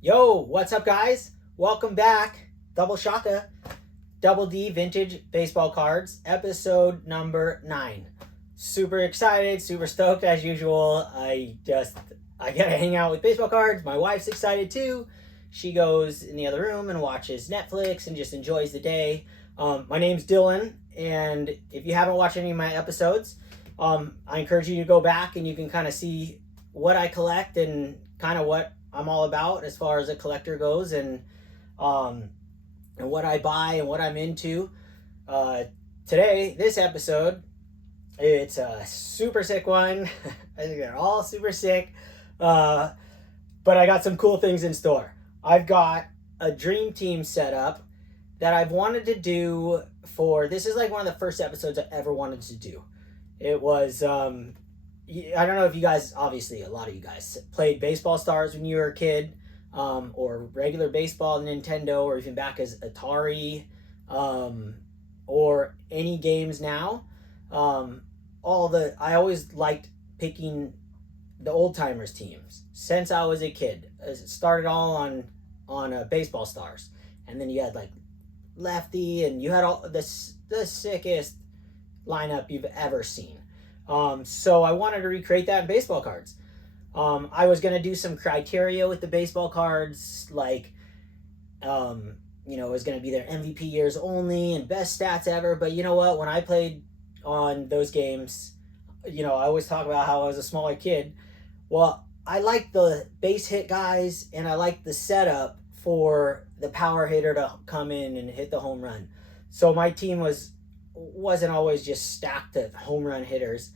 Yo, what's up, guys? Welcome back. Double Shaka, Double D Vintage Baseball Cards, episode number 9. Super excited, super stoked as usual. I get to hang out with baseball cards. My wife's excited too. She goes in the other room and watches Netflix and just enjoys the day. My name's Dylan, and if you haven't watched any of my episodes, I encourage you to go back and you can kind of see what I collect and kind of what I'm all about as far as a collector goes, and what I buy and what I'm into. Today, this episode, it's a super sick one. I think they're all super sick, but I got some cool things in store. I've got a dream team set up that I've wanted to do this is like one of the first episodes I ever wanted to do. It was, I don't know if you guys, obviously a lot of you guys played Baseball Stars when you were a kid, or regular baseball, Nintendo, or even back as Atari, or any games now. I always liked picking the old timers teams since I was a kid. It started all on Baseball Stars, and then you had like Lefty, and you had all the sickest lineup you've ever seen. So I wanted to recreate that in baseball cards. I was going to do some criteria with the baseball cards, like, it was going to be their MVP years only and best stats ever. But you know what? When I played on those games, I always talk about how I was a smaller kid. Well, I like the base hit guys, and I like the setup for the power hitter to come in and hit the home run. So my team wasn't always just stacked of home run hitters.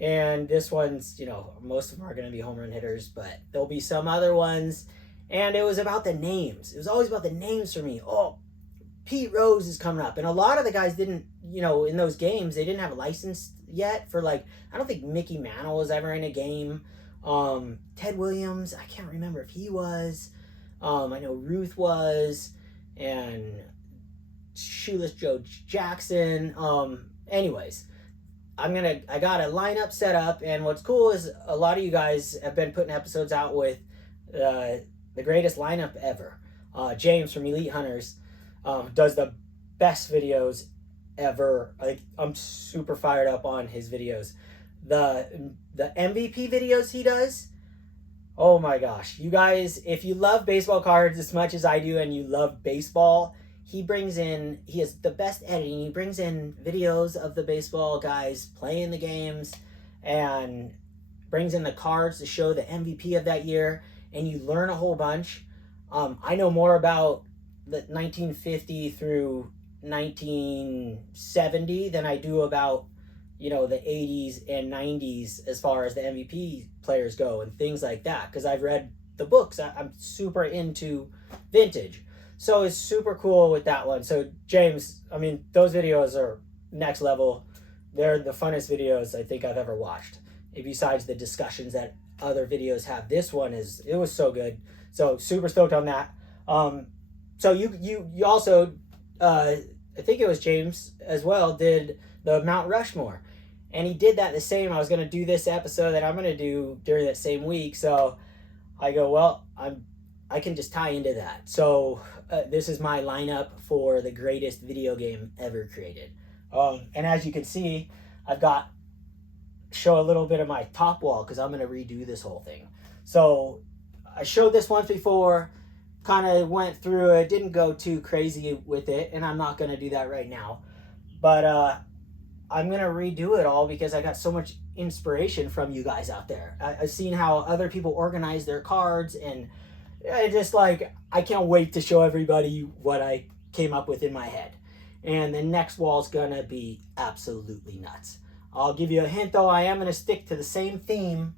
And this one's, most of them are going to be home run hitters, but there'll be some other ones. And it was about the names. It was always about the names for me. Oh, Pete Rose is coming up. And a lot of the guys didn't, in those games, they didn't have a license yet for, I don't think Mickey Mantle was ever in a game. Ted Williams, I can't remember if he was. I know Ruth was. And Shoeless Joe Jackson. Anyways, I got a lineup set up, and what's cool is a lot of you guys have been putting episodes out with the greatest lineup ever. James from Elite Hunters does the best videos ever. I'm super fired up on his videos. The MVP videos he does, oh my gosh. You guys, if you love baseball cards as much as I do and you love baseball, he has the best editing. He brings in videos of the baseball guys playing the games and brings in the cards to show the MVP of that year, and you learn a whole bunch. I know more about the 1950 through 1970 than I do about, the 80s and 90s as far as the MVP players go and things like that, because I've read the books. I'm super into vintage. So it's super cool with that one. So James, those videos are next level. They're the funnest videos I think I've ever watched. Besides the discussions that other videos have, this one it was so good. So super stoked on that. So you also, I think it was James as well, did the Mount Rushmore. And he did that the same. I was going to do this episode that I'm going to do during that same week. So I go, well, I can just tie into that. So this is my lineup for the greatest video game ever created. And as you can see, I've got show a little bit of my top wall because I'm going to redo this whole thing. So I showed this once before, kind of went through it, didn't go too crazy with it, and I'm not going to do that right now. But I'm going to redo it all because I got so much inspiration from you guys out there. I've seen how other people organize their cards, and I can't wait to show everybody what I came up with in my head. And the next wall's gonna be absolutely nuts. I'll give you a hint though, I am gonna stick to the same theme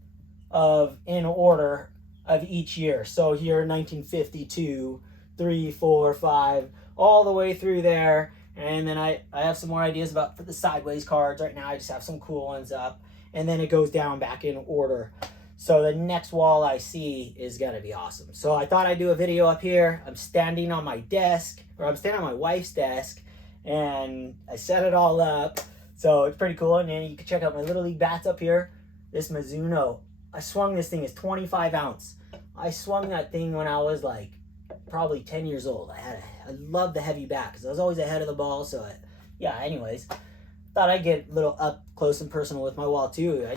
in order of each year. So here, 1952, 3, 4, 5, all the way through there. And then I have some more ideas for the sideways cards. Right now I just have some cool ones up. And then it goes down back in order. So the next wall I see is going to be awesome. So I thought I'd do a video up here. I'm standing on my desk, or I'm standing on my wife's desk, and I set it all up. So it's pretty cool. And then you can check out my Little League bats up here. This Mizuno, I swung this thing as 25 ounce. I swung that thing when I was like probably 10 years old. I loved the heavy bat because I was always ahead of the ball. So yeah, anyways, thought I'd get a little up close and personal with my wall too.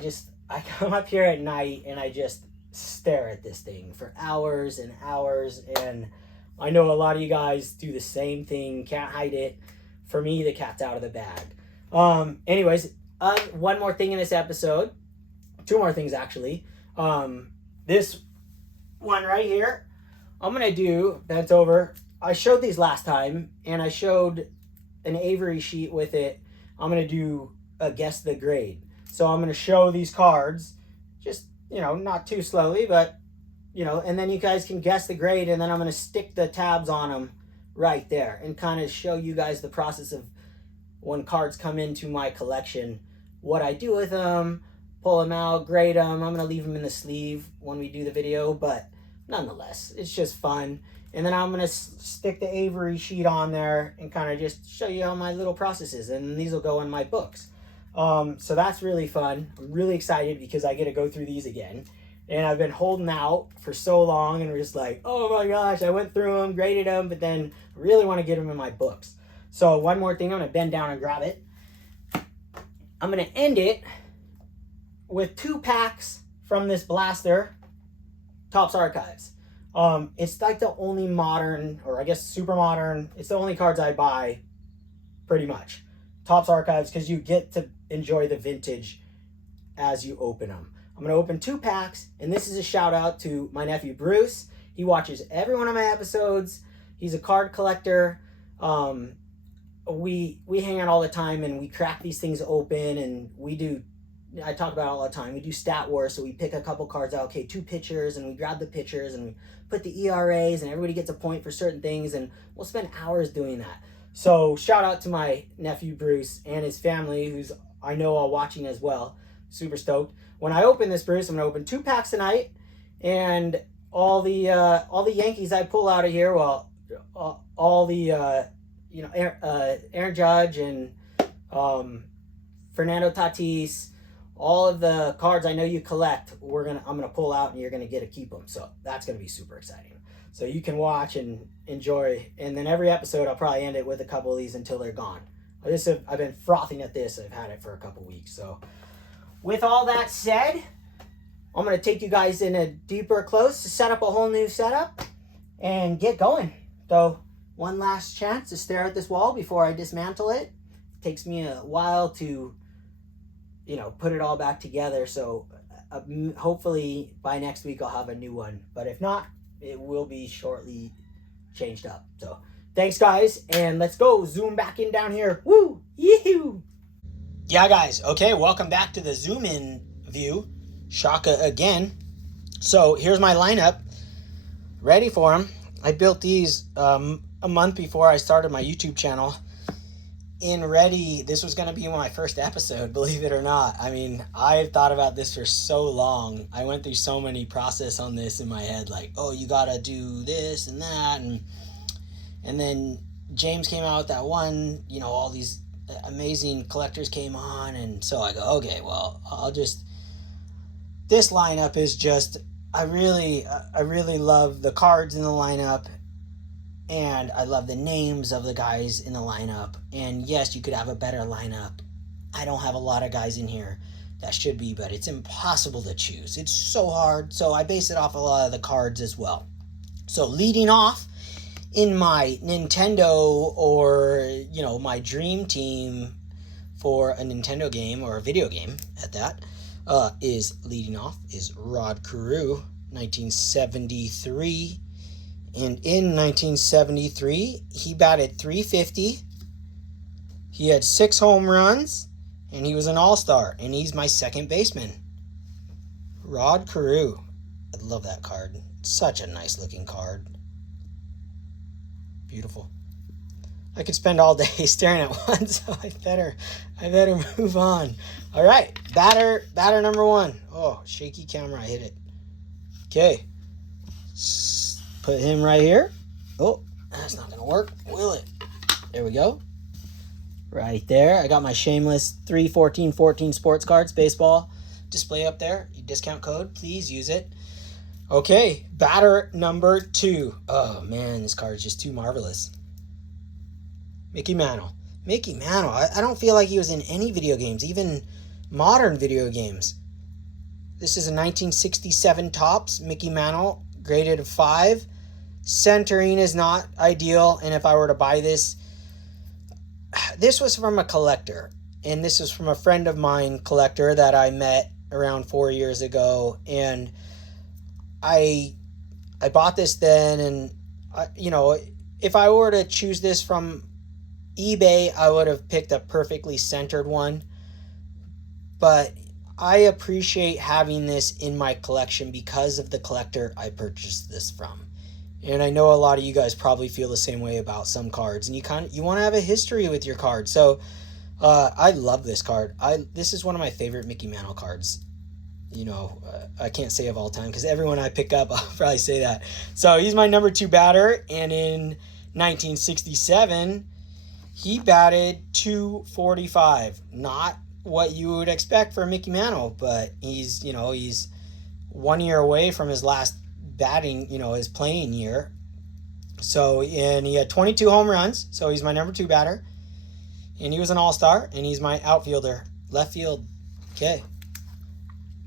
I come up here at night and I just stare at this thing for hours and hours, and I know a lot of you guys do the same thing, can't hide it. For me, the cat's out of the bag. Anyways, one more thing in this episode, two more things actually. This one right here, I'm gonna do bent over. I showed these last time, and I showed an Avery sheet with it. I'm gonna do a guess the grade. So I'm gonna show these cards, just, you know, not too slowly, but, you know, and then you guys can guess the grade, and then I'm gonna stick the tabs on them right there and kind of show you guys the process of when cards come into my collection, what I do with them, pull them out, grade them. I'm gonna leave them in the sleeve when we do the video, but nonetheless, it's just fun. And then I'm gonna stick the Avery sheet on there and kind of just show you how my little process is, and these will go in my books. So that's really fun. I'm really excited because I get to go through these again. And I've been holding out for so long, and we're just like, oh my gosh, I went through them, graded them, but then I really want to get them in my books. So one more thing, I'm going to bend down and grab it. I'm going to end it with 2 packs from this blaster, Topps Archives. It's like the only modern, or I guess super modern, it's the only cards I buy, pretty much. Topps Archives, because you get to enjoy the vintage as you open them. I'm going to open 2 packs, and this is a shout out to my nephew Bruce. He watches every one of my episodes. He's a card collector. We hang out all the time, and we crack these things open, and I talk about it all the time. We do stat wars, so we pick a couple cards out, okay, 2 pitchers, and we grab the pitchers, and we put the ERAs, and everybody gets a point for certain things, and we'll spend hours doing that. So shout out to my nephew Bruce and his family, who's I know are watching as well. Super stoked. When I open this, Bruce, I'm gonna open 2 packs tonight, and all the Yankees I pull out of here. Well, all the Aaron Judge and Fernando Tatis, all of the cards I know you collect. I'm gonna pull out, and you're gonna get to keep them. So that's gonna be super exciting. So you can watch and enjoy, and then every episode I'll probably end it with a couple of these until they're gone. I've been frothing at this. I've had it for a couple weeks. So with all that said, I'm going to take you guys in a deeper close to set up a whole new setup and get going. So one last chance to stare at this wall before I dismantle it. It takes me a while to, put it all back together. So hopefully by next week I'll have a new one. But if not, it will be shortly changed up. So thanks, guys, and let's go zoom back in down here. Woo! Yee-hoo! Yeah, guys, okay, welcome back to the zoom in view. Shaka again. So here's my lineup, ready for them. I built these a month before I started my YouTube channel. This was going to be my first episode, believe it or not. I mean, I've thought about this for so long. I went through so many process on this in my head, like, oh, you got to do this and that, and then James came out with that one, all these amazing collectors came on, and so I go, okay, well, this lineup is just, I really love the cards in the lineup, and I love the names of the guys in the lineup, and yes, you could have a better lineup. I don't have a lot of guys in here that should be, but it's impossible to choose. It's so hard, so I base it off a lot of the cards as well. So leading off, in my Nintendo or, my dream team for a Nintendo game or a video game at that, is Rod Carew, 1973. And in 1973, he batted .350. He had 6 home runs, and he was an all-star, and he's my second baseman. Rod Carew. I love that card. Such a nice-looking card. Beautiful. I could spend all day staring at one, so I better move on. All right, batter number 1. Oh, shaky camera, I hit it. Okay, put him right here. Oh, that's not gonna work, will it? There we go. Right there. I got my shameless 3/14/14 sports cards baseball display up there. Discount code, please use it. Okay, batter number 2. Oh, man, this card is just too marvelous. Mickey Mantle. Mickey Mantle. I don't feel like he was in any video games, even modern video games. This is a 1967 Topps Mickey Mantle, graded a 5. Centering is not ideal, and if I were to buy this was from a collector, and this is from a friend of mine collector that I met around 4 years ago, and I bought this then, and if I were to choose this from eBay, I would have picked a perfectly centered one, but I appreciate having this in my collection because of the collector I purchased this from. And I know a lot of you guys probably feel the same way about some cards, and you want to have a history with your card. So I love this card. This is one of my favorite Mickey Mantle cards. I can't say of all time because everyone I pick up, I'll probably say that. So he's my number 2 batter, and in 1967, he batted .245. Not what you would expect for Mickey Mantle, but he's 1 year away from his last batting, his playing year. So, and he had 22 home runs, so he's my number 2 batter. And he was an all-star, and he's my outfielder. Left field. Okay.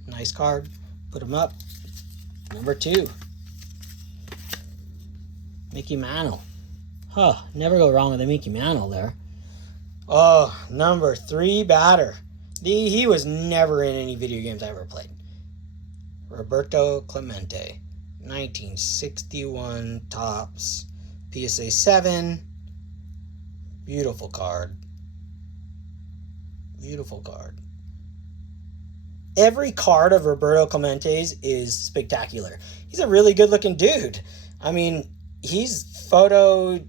Nice card. Put him up. Number 2. Mickey Mantle. Never go wrong with a Mickey Mantle there. Oh, number 3 batter. He was never in any video games I ever played. Roberto Clemente. 1961 Topps. PSA 7. Beautiful card. Beautiful card. Every card of Roberto Clemente's is spectacular. He's a really good looking dude. I mean, he's photogenic.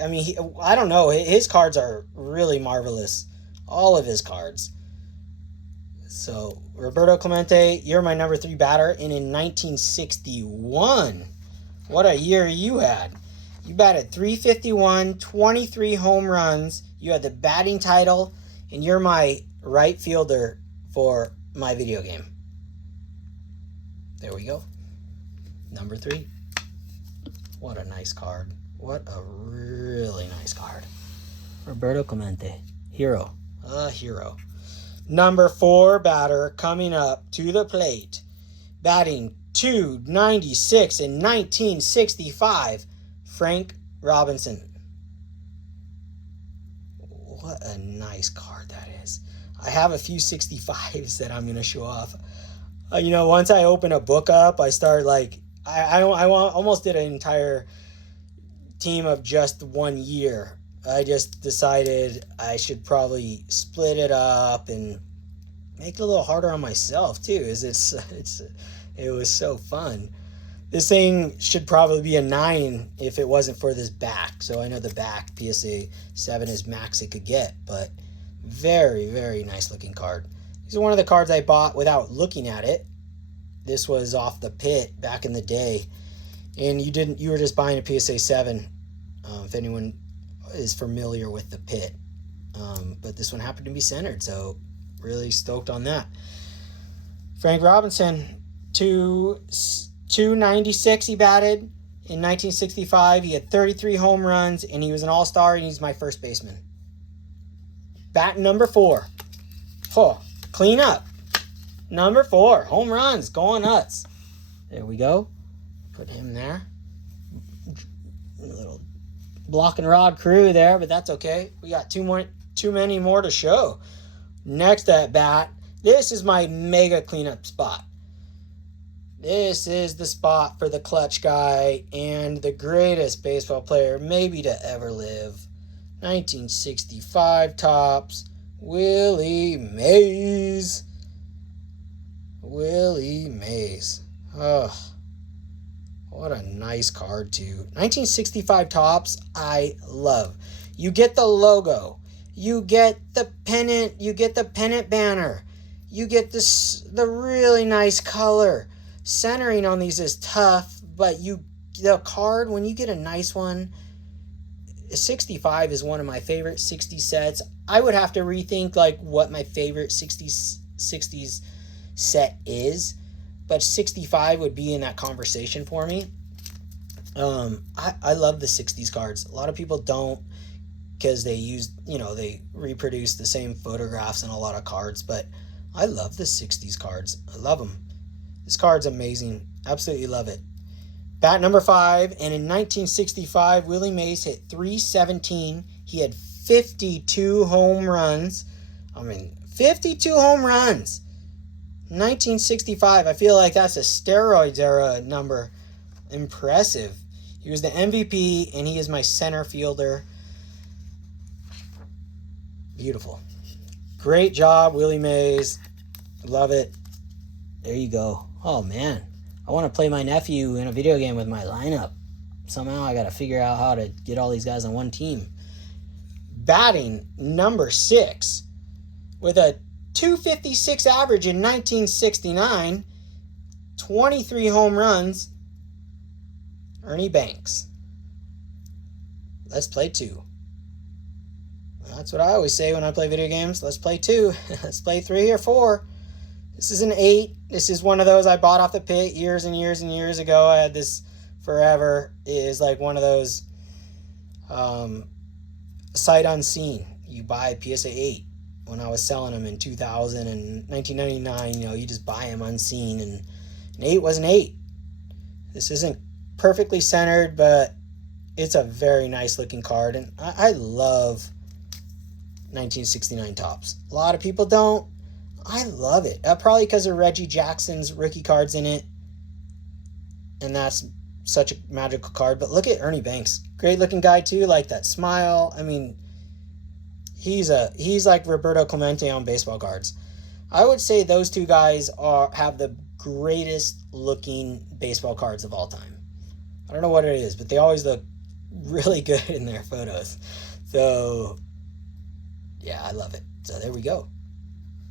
I mean, I don't know. His cards are really marvelous. All of his cards. So, Roberto Clemente, you're my number 3 batter. And in 1961, what a year you had. You batted .351, 23 home runs. You had the batting title, and you're my right fielder for my video game. There we go. Number 3. What a nice card. What a really nice card. Roberto Clemente. Hero. A hero. Number 4 batter coming up to the plate. Batting .296 in 1965. Frank Robinson. What a nice card that is. I have a few 65s that I'm going to show off. Once I open a book up, I start I almost did an entire team of just 1 year. I just decided I should probably split it up and make it a little harder on myself too, as it was so fun. This thing should probably be a 9 if it wasn't for this back. So I know the back PSA 7 is max it could get, but very, very nice looking card. This is one of the cards I bought without looking at it. This was off the pit back in the day, and you were just buying a PSA 7. If anyone is familiar with the pit, but this one happened to be centered, so really stoked on that. Frank Robinson, 296 he batted in 1965. He had 33 home runs, and he was an all-star, and he's my first baseman. Bat number 4. Clean up. Number 4. Home runs. Going nuts. There we go. Put him there. A little block and rod crew there, but that's okay. We got too many more to show. Next at bat. This is my mega cleanup spot. This is the spot for the clutch guy and the greatest baseball player maybe to ever live. 1965 Topps, Willie Mays. Willie Mays. Oh, what a nice card too. 1965 Topps, I love. You get the logo. You get the pennant. You get the pennant banner. You get the really nice color. Centering on these is tough, but the card, when you get a nice one, 65 is one of my favorite 60 sets. I would have to rethink what my favorite 60s set is, but 65 would be in that conversation for me. I love the 60s cards. A lot of people don't, because they use, they reproduce the same photographs in a lot of cards, but I love the 60s cards. I love them. This card's amazing. Absolutely love it. Bat number 5, and in 1965, Willie Mays hit .317. He had 52 home runs. 52 home runs. 1965, I feel like that's a steroids era number. Impressive. He was the MVP, and he is my center fielder. Beautiful. Great job, Willie Mays. Love it. There you go. Oh, man. I want to play my nephew in a video game with my lineup. Somehow I got to figure out how to get all these guys on one team. Batting number 6 with a .256 average in 1969, 23 home runs, Ernie Banks. Let's play 2. That's what I always say when I play video games. Let's play 2. Let's play 3 or 4. This is an 8. This is one of those I bought off the pit years and years and years ago. I had this forever. It is like one of those sight unseen. You buy a PSA 8. When I was selling them in 2000 and 1999, you just buy them unseen. And an 8 was an 8. This isn't perfectly centered, but it's a very nice looking card. And I love 1969 Topps. A lot of people don't. I love it. Probably because of Reggie Jackson's rookie cards in it. And that's such a magical card. But look at Ernie Banks. Great looking guy too. Like that smile. He's like Roberto Clemente on baseball cards. I would say those two guys have the greatest looking baseball cards of all time. I don't know what it is, but they always look really good in their photos. So, yeah, I love it. So there we go.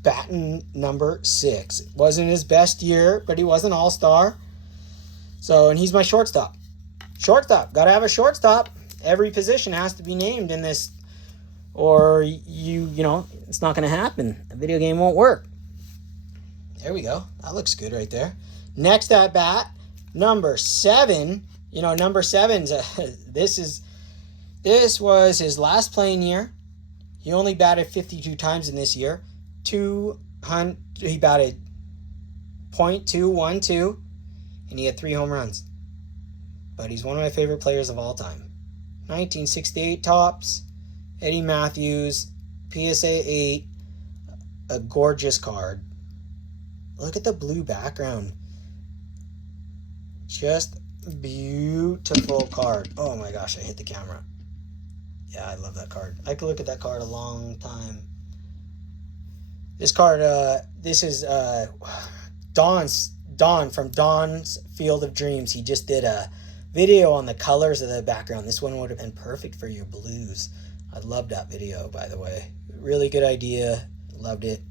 Batting number 6. Wasn't his best year, but he was an all-star. So, and he's my shortstop. Shortstop. Got to have a shortstop. Every position has to be named in this, or it's not going to happen. The video game won't work. There we go. That looks good right there. Next at bat, number 7. Number 7's this was his last playing year. He only batted 52 times in this year. He batted .212, and he had 3 home runs. But he's one of my favorite players of all time. 1968 Topps, Eddie Matthews, PSA 8, a gorgeous card. Look at the blue background. Just beautiful card. Oh my gosh, I hit the camera. Yeah, I love that card. I could look at that card a long time. This card, this is Don from Don's Field of Dreams. He just did a video on the colors of the background. This one would have been perfect for your blues. I loved that video, by the way. Really good idea. Loved it.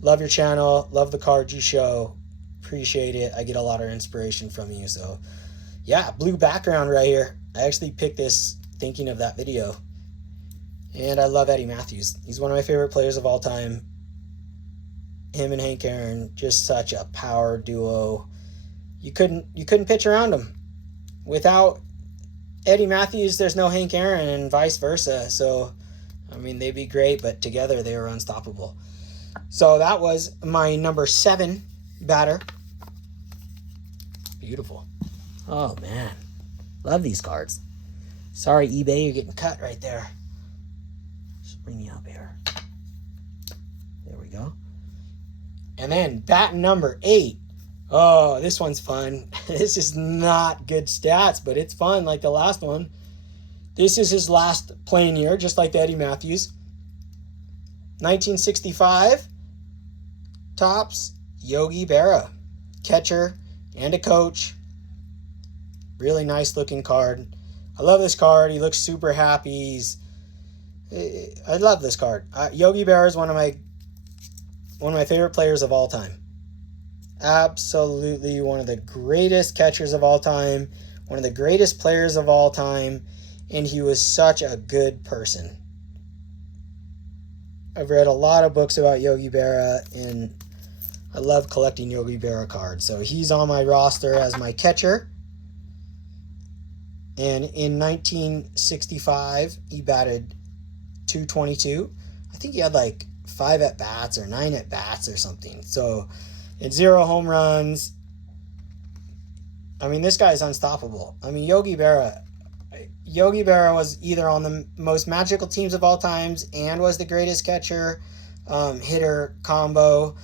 Love your channel. Love the cards you show. Appreciate it. I get a lot of inspiration from you. So, yeah, blue background right here. I actually picked this thinking of that video. And I love Eddie Matthews. He's one of my favorite players of all time. Him and Hank Aaron, just such a power duo. You couldn't pitch around them. Without Eddie Matthews, there's no Hank Aaron, and vice versa. So, they'd be great, but together they were unstoppable. So that was my number 7 batter. Beautiful. Oh, man. Love these cards. Sorry, eBay, you're getting cut right there. Just bring me up here. There we go. And then bat number 8. Oh, this one's fun. This is not good stats, but it's fun like the last one. This is his last playing year, just like the Eddie Matthews. 1965, Topps, Yogi Berra, catcher and a coach. Really nice looking card. I love this card. He looks super happy. I love this card. Yogi Berra is one of my favorite players of all time. Absolutely one of the greatest catchers of all time, one of the greatest players of all time, and he was such a good person. I've read a lot of books about Yogi Berra, and I love collecting Yogi Berra cards. So he's on my roster as my catcher. And in 1965, he batted .222. I think he had like 5 at-bats or 9 at-bats or something. So, and 0 home runs. I mean, this guy's unstoppable. I mean, Yogi Berra was either on the most magical teams of all times and was the greatest catcher, hitter combo.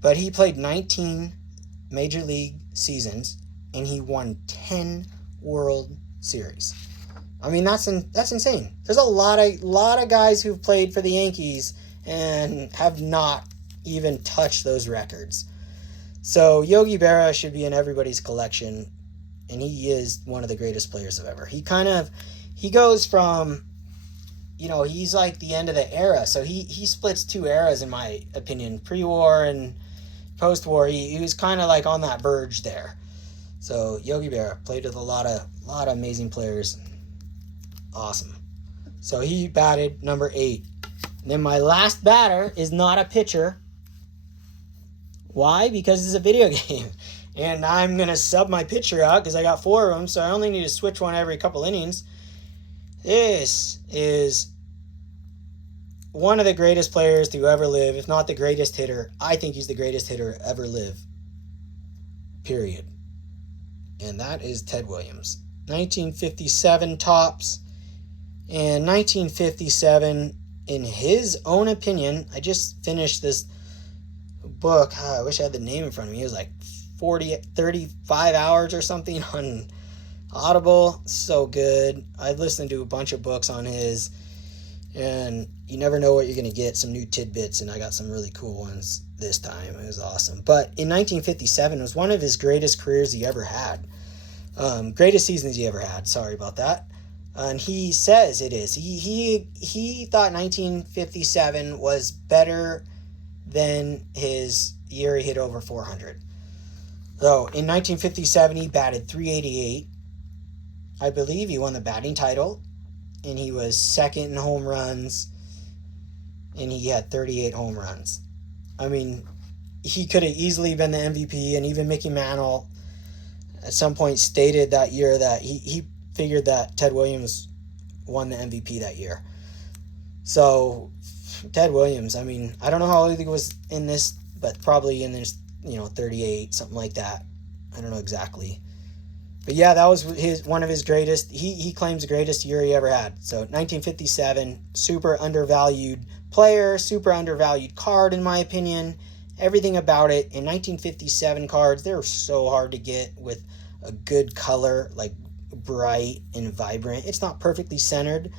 But he played 19 major league seasons, and he won 10 World Series. I mean, that's insane. There's a lot of guys who've played for the Yankees and have not even touched those records. So Yogi Berra should be in everybody's collection, and he is one of the greatest players of ever. He goes from, he's like the end of the era. So he splits 2 eras, in my opinion, pre-war and post-war. He was kind of like on that verge there. So Yogi Berra played with a lot of amazing players. Awesome. So he batted number 8. And then my last batter is not a pitcher. Why? Because it's a video game. And I'm going to sub my pitcher out because I got 4 of them, so I only need to switch one every couple innings. This is one of the greatest players to ever live, if not the greatest hitter. I think he's the greatest hitter ever live. Period. And that is Ted Williams. 1957 tops. And 1957, in his own opinion, I just finished this book. I wish I had the name in front of me. It was like 35 hours or something on Audible. So good. I listened to a bunch of books on his, and you never know what you're going to get, some new tidbits, and I got some really cool ones this time. It was awesome. But in 1957, it was one of his greatest careers he ever had. Greatest seasons he ever had. Sorry about that. And he says it is. He thought 1957 was better than his year he hit over 400. So in 1957, he batted .388. I believe he won the batting title, and he was second in home runs, and he had 38 home runs. I mean, he could have easily been the MVP, and even Mickey Mantle at some point stated that year that he figured that Ted Williams won the MVP that year. So, Ted Williams, I mean, I don't know how old he was in this, but probably in this, 38, something like that. I don't know exactly. But yeah, that was one of his greatest. He claims the greatest year he ever had. So 1957, super undervalued player, super undervalued card in my opinion. Everything about it. In 1957 cards, they're so hard to get with a good color, like bright and vibrant. It's not perfectly centered,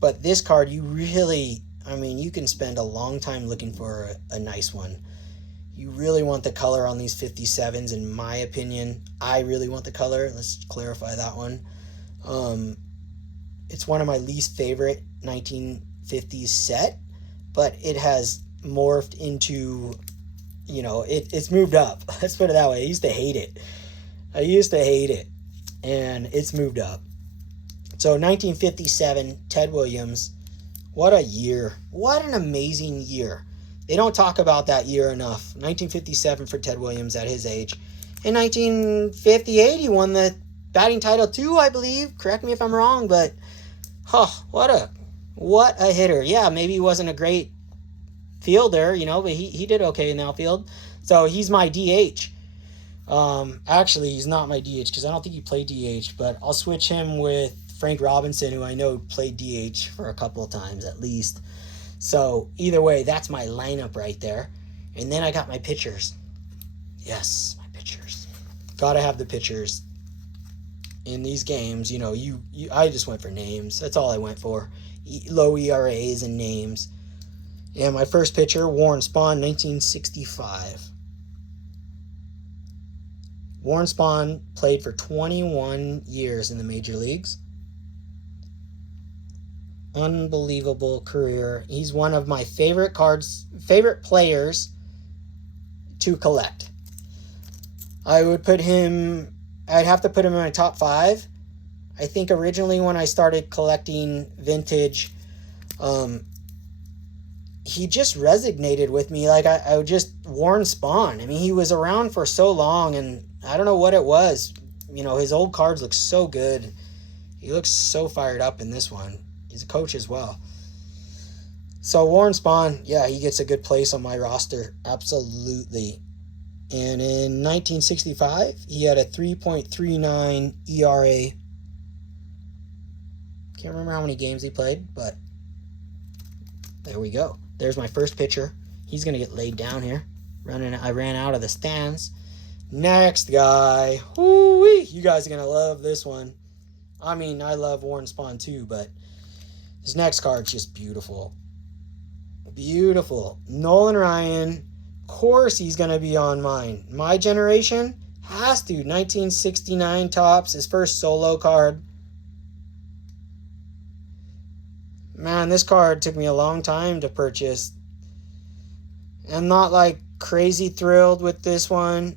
but this card, you can spend a long time looking for a nice one. You really want the color on these 57s, in my opinion. I really want the color. Let's clarify that one. It's one of my least favorite 1950s set, but it has morphed into, it's moved up. Let's put it that way. I used to hate it. And it's moved up. So 1957, Ted Williams. What a year. What an amazing year. They don't talk about that year enough. 1957 for Ted Williams at his age. In 1958, he won the batting title too, I believe. Correct me if I'm wrong, but what a hitter. Yeah, maybe he wasn't a great fielder, but he did okay in the outfield. So he's my DH. Actually, he's not my DH because I don't think he played DH, but I'll switch him with Frank Robinson, who I know played DH for a couple of times at least. So either way, that's my lineup right there. And then I got my pitchers. Yes, my pitchers. Gotta have the pitchers in these games. I just went for names. That's all I went for. Low ERAs and names. And my first pitcher, Warren Spahn, 1965. Warren Spahn played for 21 years in the major leagues. Unbelievable career. He's one of my favorite players to collect. I'd have to put him in my top 5. I think originally when I started collecting vintage, he just resonated with me. Like I would just Warren Spahn. I mean, he was around for so long, and I don't know what it was. You know, his old cards look so good. He looks so fired up in this one. He's a coach as well. So Warren Spahn, yeah, he gets a good place on my roster. Absolutely. And in 1965, he had a 3.39 ERA. Can't remember how many games he played, but there we go. There's my first pitcher. He's going to get laid down here. I ran out of the stands. Next guy. Woo-wee. You guys are going to love this one. I mean, I love Warren Spahn too, but this next card's just beautiful. Beautiful. Nolan Ryan. Of course he's going to be on mine. My generation has to. 1969 Topps, his first solo card. Man, this card took me a long time to purchase. I'm not like crazy thrilled with this one.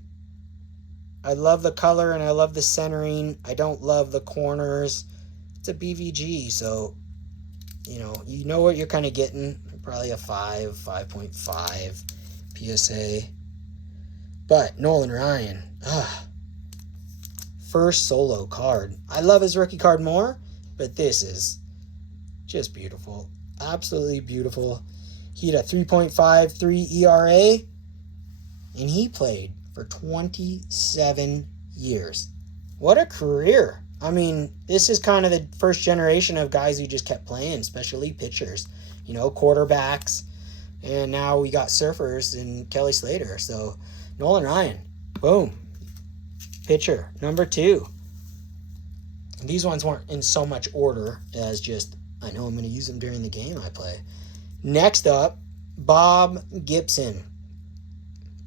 I love the color and I love the centering. I don't love the corners. It's a BVG, so you know what you're kind of getting. Probably a 5.5 PSA. But Nolan Ryan, first solo card. I love his rookie card more, but this is just beautiful. Absolutely beautiful. He had a 3.53 ERA, and he played for 27 years. What a career. I mean, this is kind of the first generation of guys who just kept playing, especially pitchers, quarterbacks, and now we got surfers and Kelly Slater. So Nolan Ryan, boom, pitcher number 2. These ones weren't in so much order as just, I know I'm going to use them during the game I play. Next up, Bob Gibson.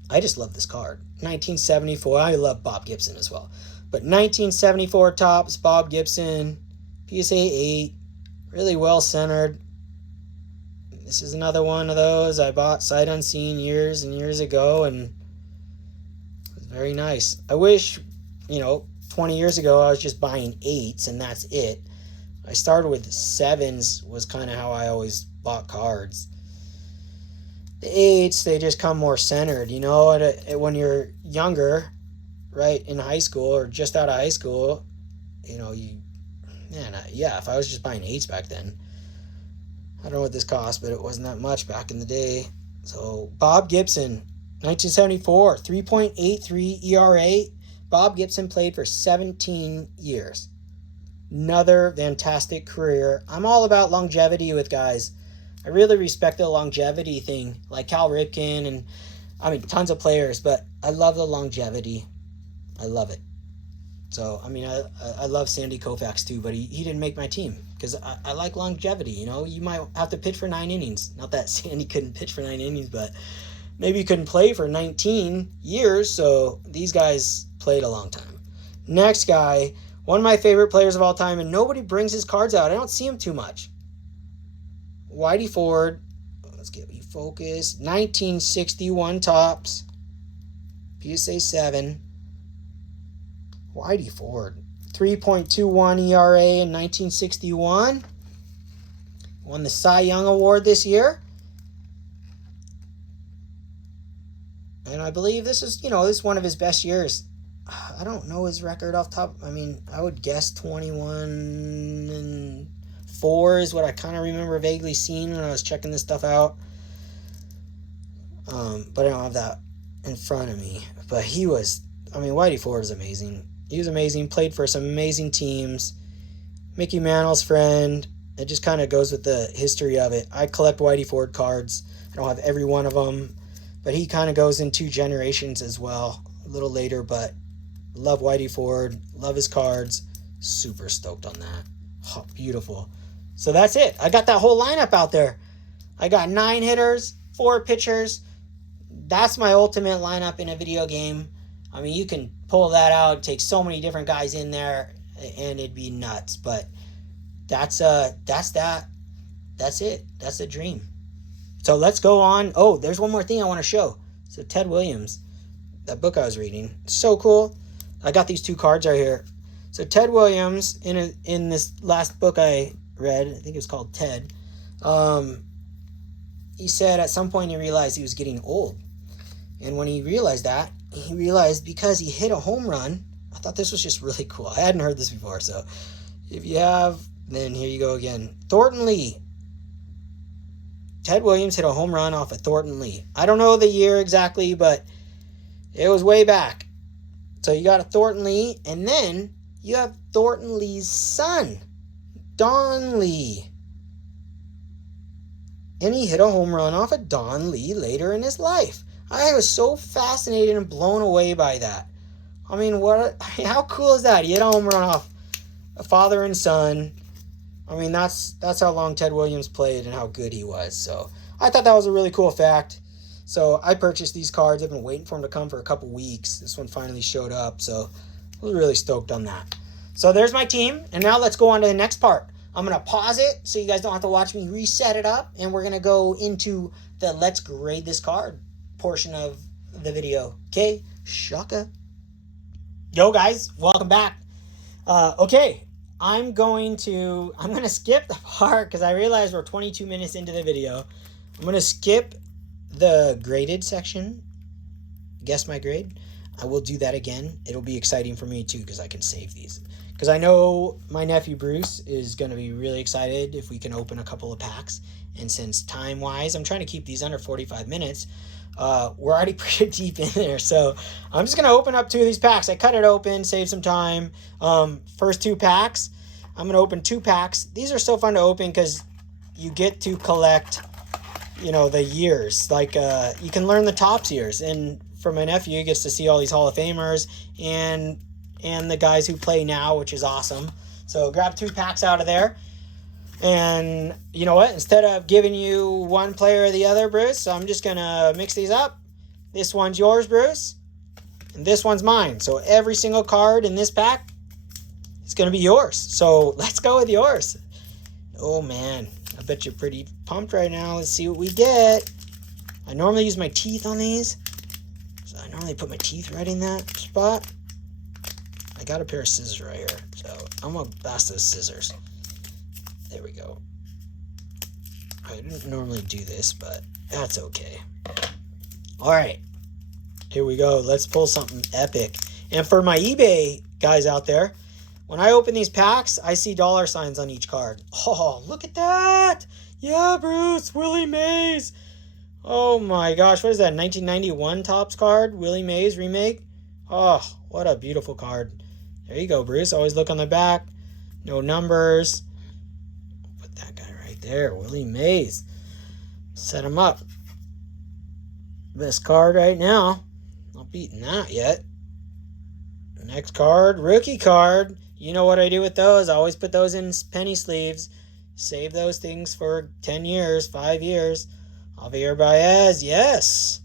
I just love this card. 1974. I love Bob Gibson as well. But 1974 Topps, Bob Gibson, PSA 8, really well centered. This is another one of those I bought sight unseen years and years ago, and it was very nice. I wish, 20 years ago I was just buying 8s and that's it. I started with 7s, was kind of how I always bought cards. The 8s, they just come more centered, when you're younger, right, in high school or just out of high school, if I was just buying 8s back then, I don't know what this cost, but it wasn't that much back in the day. So Bob Gibson, 1974, 3.83 ERA. Bob Gibson played for 17 years. Another fantastic career. I'm all about longevity with guys. I really respect the longevity thing, like Cal Ripken and, tons of players, but I love the longevity. I love it. So, I love Sandy Koufax too, but he didn't make my team because I like longevity, You might have to pitch for 9 innings. Not that Sandy couldn't pitch for 9 innings, but maybe he couldn't play for 19 years, so these guys played a long time. Next guy, one of my favorite players of all time, and nobody brings his cards out. I don't see him too much. Whitey Ford. Let's get you focused. 1961 Topps. PSA 7. Whitey Ford. 3.21 ERA in 1961. Won the Cy Young Award this year. And I believe this is one of his best years. I don't know his record off top. I would guess 21-4 is what I kind of remember vaguely seeing when I was checking this stuff out. But I don't have that in front of me. But Whitey Ford is amazing. He was amazing, played for some amazing teams. Mickey Mantle's friend. It just kind of goes with the history of it. I collect Whitey Ford cards. I don't have every one of them. But he kind of goes in 2 generations as well, a little later. But love Whitey Ford. Love his cards. Super stoked on that. Oh, beautiful. So that's it. I got that whole lineup out there. I got 9 hitters, 4 pitchers. That's my ultimate lineup in a video game. You can pull that out, take so many different guys in there, and it'd be nuts. But that's that. That's it. That's the dream. So let's go on. Oh, there's one more thing I want to show. So Ted Williams, that book I was reading, so cool. I got these 2 cards right here. So Ted Williams, in this last book I read, I think it was called Ted. he said at some point he realized he was getting old. And when he realized that, he realized because he hit a home run. I thought this was just really cool. I hadn't heard this before, so if you have, then here you go again. Thornton Lee. Ted Williams hit a home run off of Thornton Lee. I don't know the year exactly, but it was way back. So you got a Thornton Lee, and then you have Thornton Lee's son, Don Lee. And he hit a home run off of Don Lee later in his life. I was so fascinated and blown away by that. I mean, how cool is that? He hit a home run off a father and son. I mean, that's how long Ted Williams played and how good he was. So I thought that was a really cool fact. So I purchased these cards. I've been waiting for them to come for a couple weeks. This one finally showed up, so I was really stoked on that. So there's my team, and now let's go on to the next part. I'm going to pause it so you guys don't have to watch me reset it up, and we're going to go into the let's grade this card portion of the video. Okay, shaka. Yo guys, welcome back. Okay, I'm going to skip the part because I realize we're 22 minutes into the video. I'm going to skip the graded section. Guess my grade. I will do that again. It'll be exciting for me too because I can save these. Because I know my nephew Bruce is going to be really excited if we can open a couple of packs. And since time-wise, I'm trying to keep these under 45 minutes. We're already pretty deep in there. So I'm just going to open up 2 of these packs. I cut it open, save some time. First 2 packs. I'm going to open 2 packs. These are so fun to open because you get to collect, the years. Like, you can learn the Topps years. And for my nephew, he gets to see all these Hall of Famers and the guys who play now, which is awesome. So grab 2 packs out of there. And you know what? Instead of giving you one player or the other, Bruce, I'm just going to mix these up. This one's yours, Bruce. And this one's mine. So every single card in this pack is going to be yours. So let's go with yours. Oh, man. I bet you're pretty pumped right now. Let's see what we get. I normally use my teeth on these. So I normally put my teeth right in that spot. I got a pair of scissors right here. So I'm going to blast those scissors. There we go. I didn't normally do this, but that's okay. All right. Here we go. Let's pull something epic. And for my eBay guys out there, when I open these packs, I see dollar signs on each card. Oh, look at that. Yeah, Bruce. Willie Mays. Oh, my gosh. What is that? 1991 Topps card? Willie Mays remake? Oh, what a beautiful card. There you go, Bruce. Always look on the back. No numbers. Put that guy right there. Willie Mays. Set him up. Best card right now. Not beating that yet. Next card. Rookie card. You know what I do with those. I always put those in penny sleeves. Save those things for 10 years, 5 years. Javier Baez. Yes.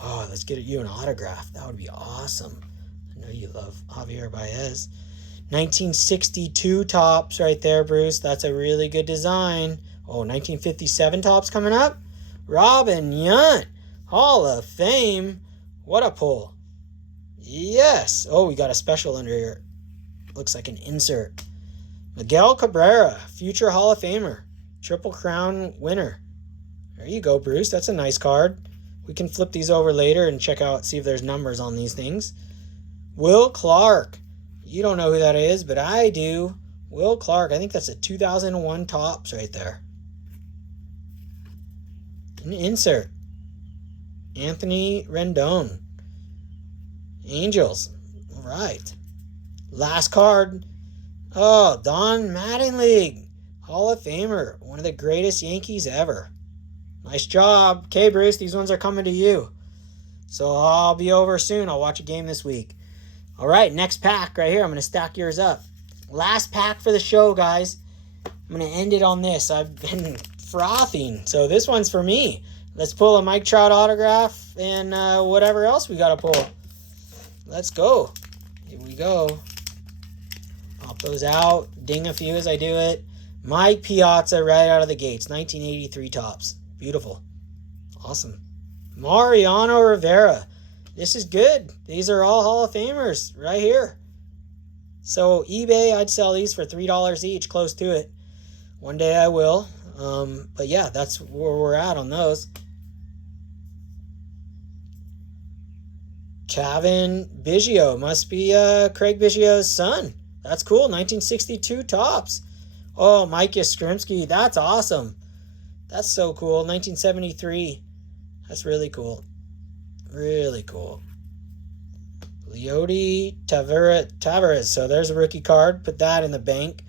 Oh, let's get you an autograph. That would be awesome. I know you love Javier Baez. 1962 Topps right there, Bruce. That's a really good design. Oh, 1957 Topps coming up. Robin Yount. Hall of Fame. What a pull. Yes. Oh, we got a special under here. Looks like an insert. Miguel Cabrera. Future Hall of Famer. Triple Crown winner. There you go, Bruce. That's a nice card. We can flip these over later and check out, see if there's numbers on these things. Will Clark. You don't know who that is, but I do. Will Clark. I think that's a 2001 Topps right there. An insert. Anthony Rendon. Angels. All right. Last card. Oh, Don Mattingly. Hall of Famer. One of the greatest Yankees ever. Nice job. Okay, Bruce, these ones are coming to you. So I'll be over soon. I'll watch a game this week. All right, next pack right here. I'm going to stack yours up. Last pack for the show, guys. I'm going to end it on this. I've been frothing. So this one's for me. Let's pull a Mike Trout autograph and whatever else we got to pull. Let's go. Here we go. Pop those out. Ding a few as I do it. Mike Piazza right out of the gates. 1983 Topps. Beautiful. Awesome. Mariano Rivera. This is good. These are all Hall of Famers right here. So eBay, I'd sell these for $3 each, close to it. One day I will. But yeah, that's where we're at on those. Kevin Biggio must be Craig Biggio's son. That's cool. 1962 tops. Oh, Mike Yastrzemski. That's awesome. That's so cool. 1973. That's really cool. Really cool. Leody Tavares. So there's a rookie card. Put that in the bank.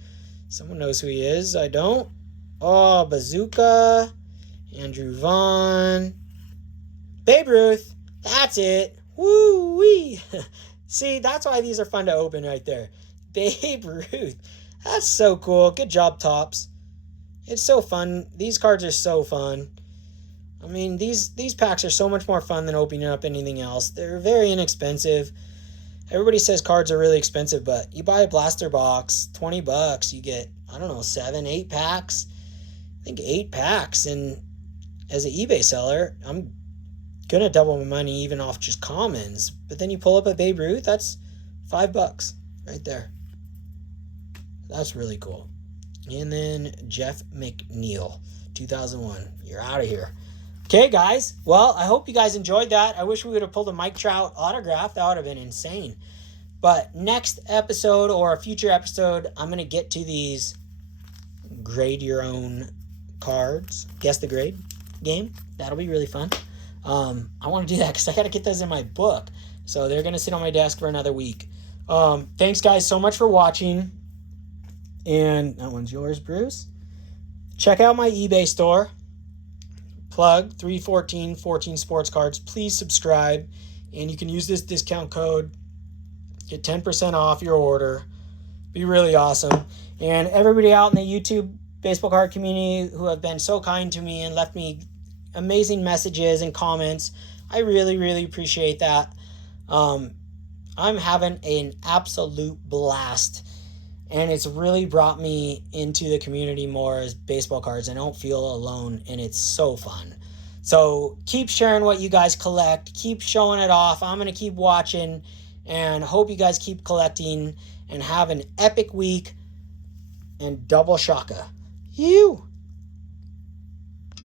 Someone knows who he is. I don't. Oh, Bazooka. Andrew Vaughn. Babe Ruth. That's it. Woo-wee. See, that's why these are fun to open right there. Babe Ruth. That's so cool. Good job, Tops. It's so fun. These cards are so fun. I mean, these packs are so much more fun than opening up anything else. They're very inexpensive. Everybody says cards are really expensive, but you buy a blaster box, $20, you get, I don't know, 7, 8 packs. I think 8 packs. And as an eBay seller, I'm going to double my money even off just commons. But then you pull up a Babe Ruth, that's $5 right there. That's really cool. And then Jeff McNeil, 2001. You're out of here. Okay, guys. Well, I hope you guys enjoyed that. I wish we would have pulled a Mike Trout autograph. That would have been insane. But next episode or a future episode, I'm going to get to these grade your own cards. Guess the grade game. That'll be really fun. I want to do that because I got to get those in my book. So they're going to sit on my desk for another week. Thanks, guys, so much for watching. And that one's yours, Bruce. Check out my eBay store. Plug 314 sports cards. Please subscribe. And you can use this discount code. Get 10% off your order. Be really awesome. And everybody out in the YouTube baseball card community who have been so kind to me and left me amazing messages and comments. I really, really appreciate that. I'm having an absolute blast. And it's really brought me into the community more as baseball cards. I don't feel alone, and it's so fun. So keep sharing what you guys collect. Keep showing it off. I'm going to keep watching, and hope you guys keep collecting and have an epic week and double shaka. You!